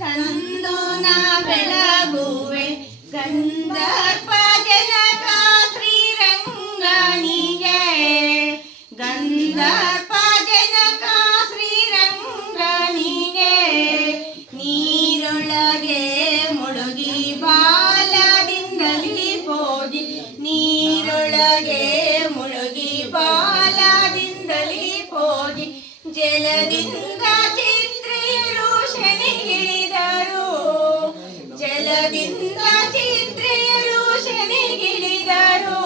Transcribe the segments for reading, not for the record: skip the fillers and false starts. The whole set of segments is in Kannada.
ತಂದು ನಾ ಬೆಳಗುವೆ ಗಂಧರ್ಪ ಜನಕ ಶ್ರೀರಂಗನಿಗೆ ಗಂಧರ್ಪ ಜನಕ ಶ್ರೀರಂಗನಿಗೆ ನೀರೊಳಗೆ ಮುಳುಗಿ ಬಾಲದಿಂದಲೇ ಪೋಜಿ ನೀರೊಳಗೆ ಮುಳುಗಿ ಬಾಲದಿಂದಲೇ ಪೋಜಿ ಜಲದಿಂದ ಚಿತ್ರೆಯರು ಶನಿಗಿಳಿದರು ಜಲದಿಂದ ಚಿತ್ರೆಯರು ಶನಿಗಿಳಿದರು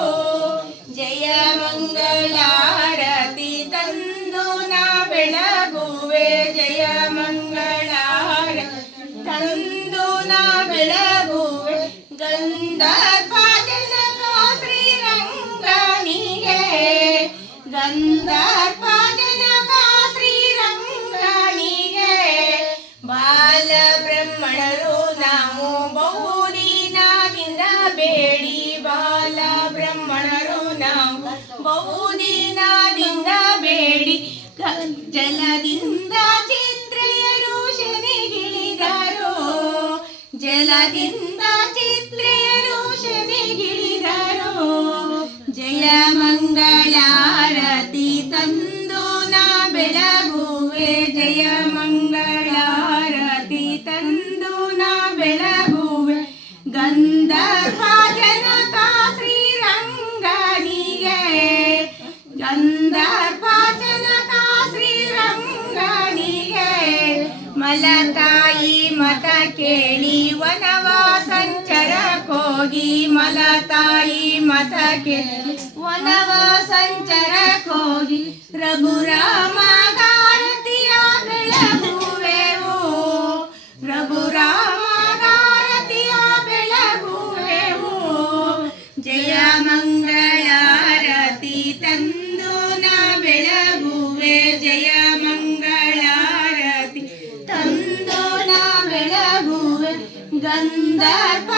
ಜಯ ಮಂಗಳಾರತಿ ತಂದು ನಾ ಬೆಳಗುವೆ ಜಯ ಮಂಗಳಾರತಿ ತಂದು ನಾ ಬೆಳಗುವೆ ಗಂಧರ್ಪ ಜನಕ ಶ್ರೀರಂಗನಿಗೆ ಗಂಧರ್ಪ ಜನಕ ಶ್ರೀರಂಗನಿಗೆ ಬಾಲ ಬ್ರಹ್ಮಣರು ನಾವು ಬಹುದಿನದಿಂದ ಬೇಡಿ ಬಾಲ ಬ್ರಹ್ಮಣರು ನಾವು ಬಹುದಿನದಿಂದ ಬೇಡಿ ಜಲದಿಂದ ಚಿತ್ರೆಯರು ಶನಿಗಿಳಿದರು ಜಲದಿಂದ ಚಿತ್ರೆಯರು ಶನಿಗಿಳಿದರು ಜಯ ಮಂಗಳಾರತಿ ತಂದು ನಾ ಬೆಳಗುವೆ ಜಯ ಮಂಗಳಾರತಿ ತಂದು ನಾ ಬೆಳಗುವೆ ಗಂಧರ್ವ ಜನಕ ಶ್ರೀರಂಗನಿಗೆ ಗಂಧರ್ವ ಜನಕ ಶ್ರೀರಂಗನಿಗೆ ಮಲತಾಯಿ ಮತ ಕೇಳಿ ವನವ ಸಂಚರಕ್ಕೋಗಿ ಮಲತಾಯಿ ಮತ ಕೇಳಿ ವನವ ಸಂಚರಕ್ಕೋಗಿ ರಘುರಾಮ ಗಾರತಿಯ ಬೆಳಗುವೆವು ರಘುರಾಮ ಗಾರತಿಯ ಬೆಳಗುವೆವು ಜಯ ಮಂಗಳಾರತಿ ತಂದು ನಾ ಬೆಳಗುವೆ ಜಯ ಮಂಗಳಾರತಿ ತಂದು ನಾ ಬೆಳಗುವೆ ಗಂಧರ್ಪ